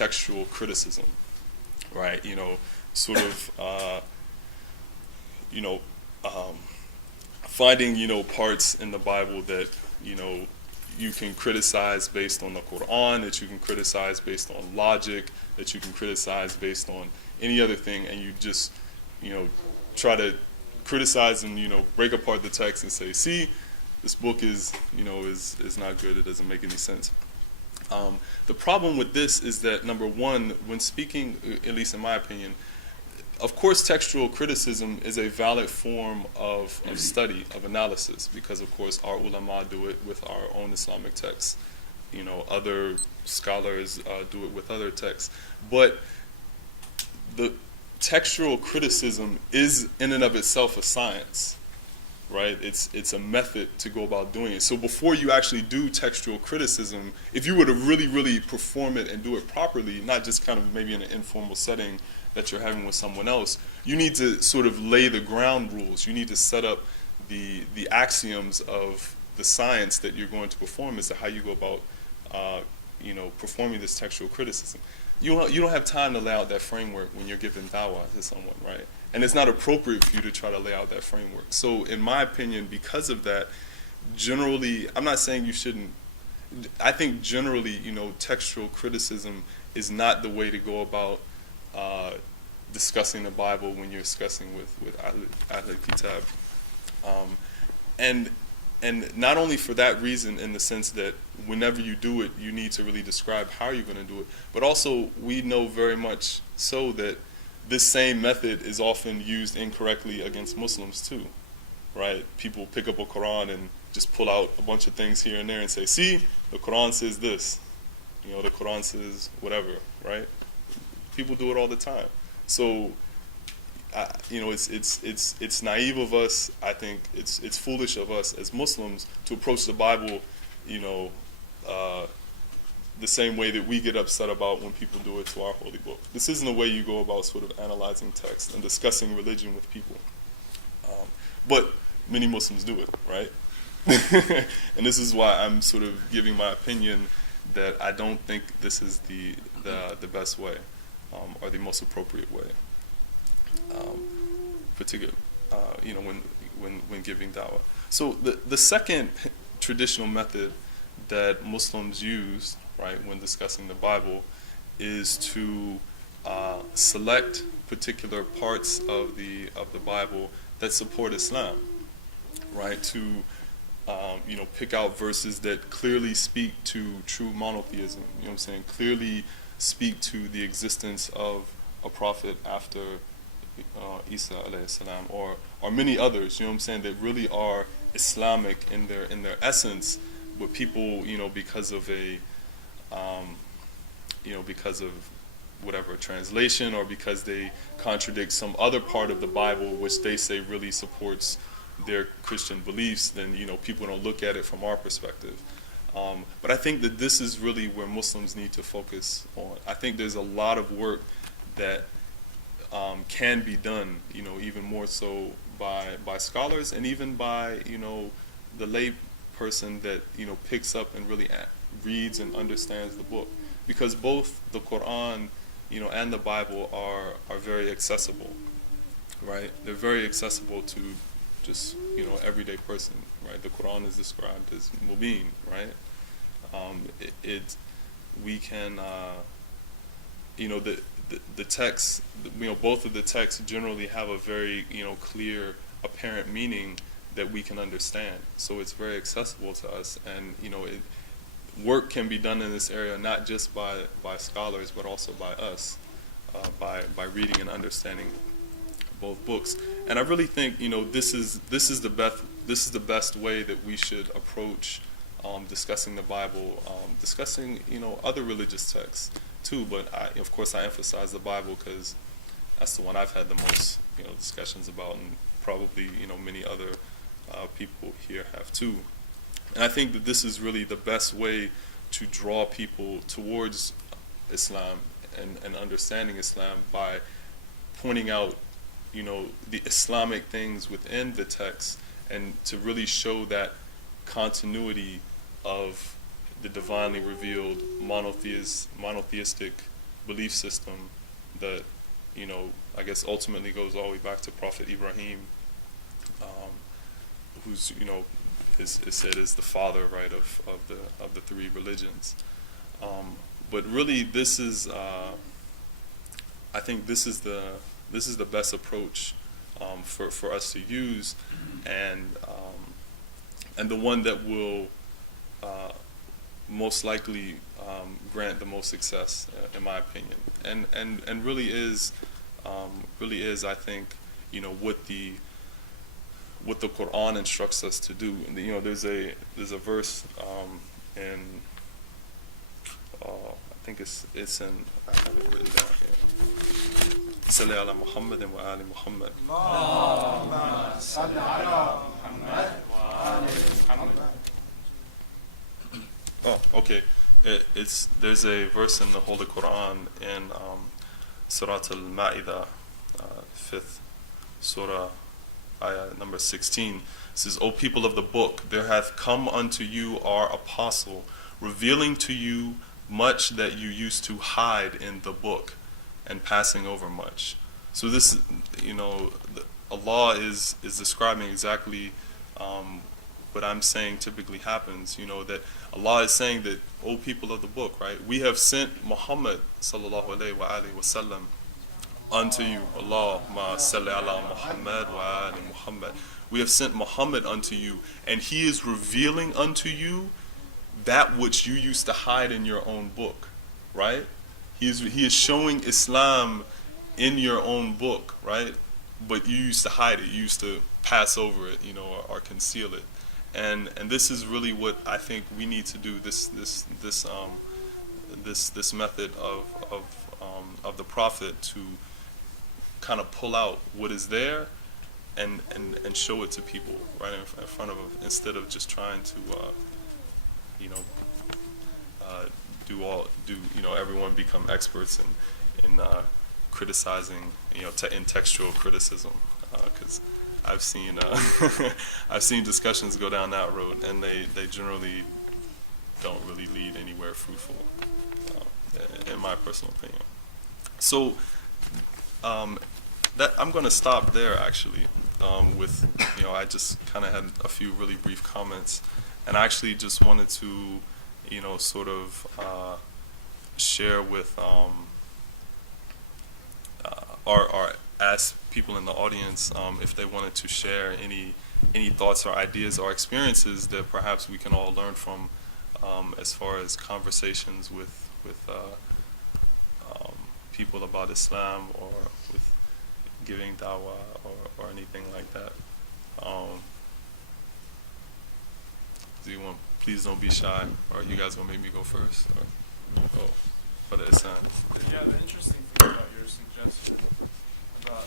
textual criticism, right? Sort of, you know, um, finding, parts in the Bible that, you can criticize based on the Quran, that you can criticize based on logic, that you can criticize based on any other thing, and you just, try to criticize and, break apart the text and say, see, this book is not good, it doesn't make any sense. The problem with this is that, number one, when speaking, at least in my opinion, of course textual criticism is a valid form of study, of analysis, because of course our ulama do it with our own Islamic texts. Other scholars do it with other texts. But the textual criticism is in and of itself a science, right? It's a method to go about doing it. So before you actually do textual criticism, if you were to really, really perform it and do it properly, not just kind of maybe in an informal setting that you're having with someone else, you need to sort of lay the ground rules. You need to set up the axioms of the science that you're going to perform as to how you go about performing this textual criticism. You don't have time to lay out that framework when you're giving dawah to someone, right? And it's not appropriate for you to try to lay out that framework. So in my opinion, because of that, generally, I'm not saying you shouldn't, I think generally, textual criticism is not the way to go about discussing the Bible when you're discussing with Ahl Kitab. And not only for that reason, in the sense that whenever you do it, you need to really describe how you're going to do it, but also we know very much so that this same method is often used incorrectly against Muslims too, right? People pick up a Quran and just pull out a bunch of things here and there and say, see, the Quran says this, the Quran says whatever, right? People do it all the time. So, it's naive of us. I think it's foolish of us as Muslims to approach the Bible, the same way that we get upset about when people do it to our holy book. This isn't the way you go about sort of analyzing text and discussing religion with people. But many Muslims do it, right? And this is why I'm sort of giving my opinion that I don't think this is the best way, or the most appropriate way, particular, when giving dawah. So the second traditional method that Muslims use, right, when discussing the Bible, is to select particular parts of the Bible that support Islam, right? To pick out verses that clearly speak to true monotheism. Clearly speak to the existence of a prophet after Isa alayhi salam, or many others. That really are Islamic in their essence, but people, because of because of whatever translation, or because they contradict some other part of the Bible which they say really supports their Christian beliefs, then people don't look at it from our perspective. But I think that this is really where Muslims need to focus on. I think there's a lot of work that can be done, even more so by scholars, and even by the lay person that picks up and really reads and understands the book, because both the Quran and the Bible are very accessible, right? They're very accessible to just everyday person, right? The Quran is described as mubin, right? We can the texts, both of the texts generally have a very clear apparent meaning that we can understand, so it's very accessible to us. And work can be done in this area not just by scholars, but also by us, by reading and understanding both books. And I really think this is the best way that we should approach discussing the Bible, discussing other religious texts too. But of course I emphasize the Bible because that's the one I've had the most discussions about, and probably many other people here have too. And I think that this is really the best way to draw people towards Islam and understanding Islam, by pointing out the Islamic things within the text, and to really show that continuity of the divinely revealed monotheistic belief system that, I guess ultimately goes all the way back to Prophet Ibraheem, who's, is said is the father, right, of the three religions. But really, this is, I think this is the best approach for us to use, and the one that will most likely grant the most success, in my opinion, and really is, I think, what the Quran instructs us to do. And, there's a verse in I think it's in, I have it written down here. Salli ala Muhammad wa ali Muhammad. Oh, okay. There's a verse in the Holy Quran in Surah Al-Ma'idah, 5th Surah, ayah number 16. It says, O people of the book, there hath come unto you our apostle, revealing to you much that you used to hide in the book, and passing over much. So this, Allah is describing exactly what I'm saying typically happens, that Allah is saying that, O people of the book, right, we have sent Muhammad sallallahu alayhi wa alihi wa sallam unto you. Allahumma salli ala Muhammad wa ali Muhammad. We have sent Muhammad unto you, and he is revealing unto you that which you used to hide in your own book, right? He is showing Islam in your own book, right? But you used to hide it. You used to pass over it, or conceal it. And this is really what I think we need to do. This method of the Prophet, to kind of pull out what is there and show it to people right in front of them, instead of just trying to everyone become experts in criticizing, in textual criticism, because I've seen I've seen discussions go down that road, and they generally don't really lead anywhere fruitful, in my personal opinion. So that I'm going to stop there, actually, with, I just kind of had a few really brief comments, and I actually just wanted to, sort of share with or ask people in the audience if they wanted to share any thoughts or ideas or experiences that perhaps we can all learn from, as far as conversations with people about Islam, or with giving dawah, or anything like that. Please don't be shy, or you guys gonna make me go first, or for the Yaseen. Yeah, the interesting thing about your suggestion about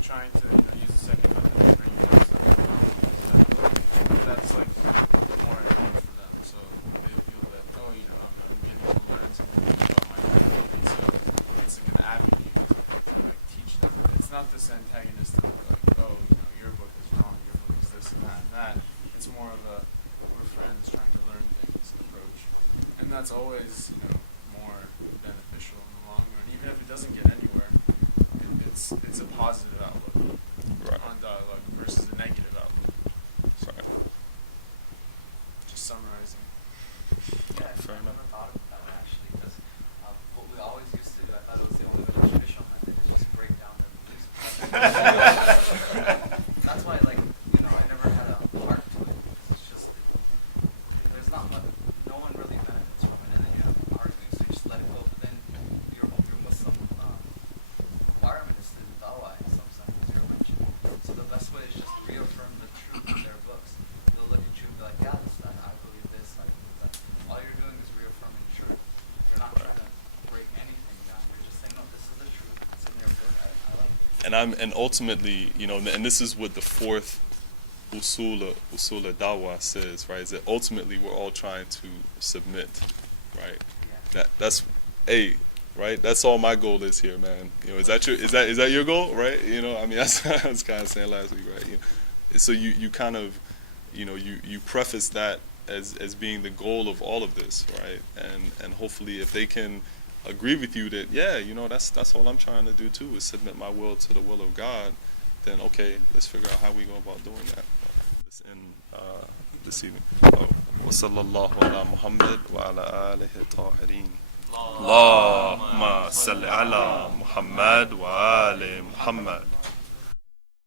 trying to use the second method for you that's like more at home for them, so they feel that, I'm getting to learn something about my community, so it's like an avenue to like teach them. It's not this antagonistic, like, your book is wrong, your book is this and that and that. It's more of a, we're friends trying to learn things approach, and that's always more beneficial in the long run. Even if it doesn't get anywhere, it's a positive outlook, right, on dialogue versus a negative outlook. Right. Just summarizing. Yeah, I never thought of that actually, because what we always used to do, I thought it was the only traditional method, is just break down the beliefs. That's why, like, I never had a heart to it. It's just, there's not much, no one really benefits from it, and then you have arguments, so you just let it go. But then your Muslim environment is through dawah in some sense, is your religion. So the best way is just to reaffirm the truth of their books. They'll look at you and be like, yeah, I believe this, I believe that. All you're doing is reaffirming truth. You're not trying to break anything down. You're just saying, no, this is the truth. It's in their book. I like it. And ultimately, and this is what the fourth usul dawah says, right? Is that ultimately we're all trying to submit, right? Yeah. That's right? That's all my goal is here, man. Is that your goal, right? That's I was kind of saying last week, right? So you kind of, you preface that as being the goal of all of this, right? And hopefully, if they can agree with you that, yeah, that's all I'm trying to do too, is submit my will to the will of God, then okay, let's figure out how we go about doing that. Let's end this evening. وصلى الله على محمد وعلى آله الطاهرين. اللهم صل على محمد وآل محمد.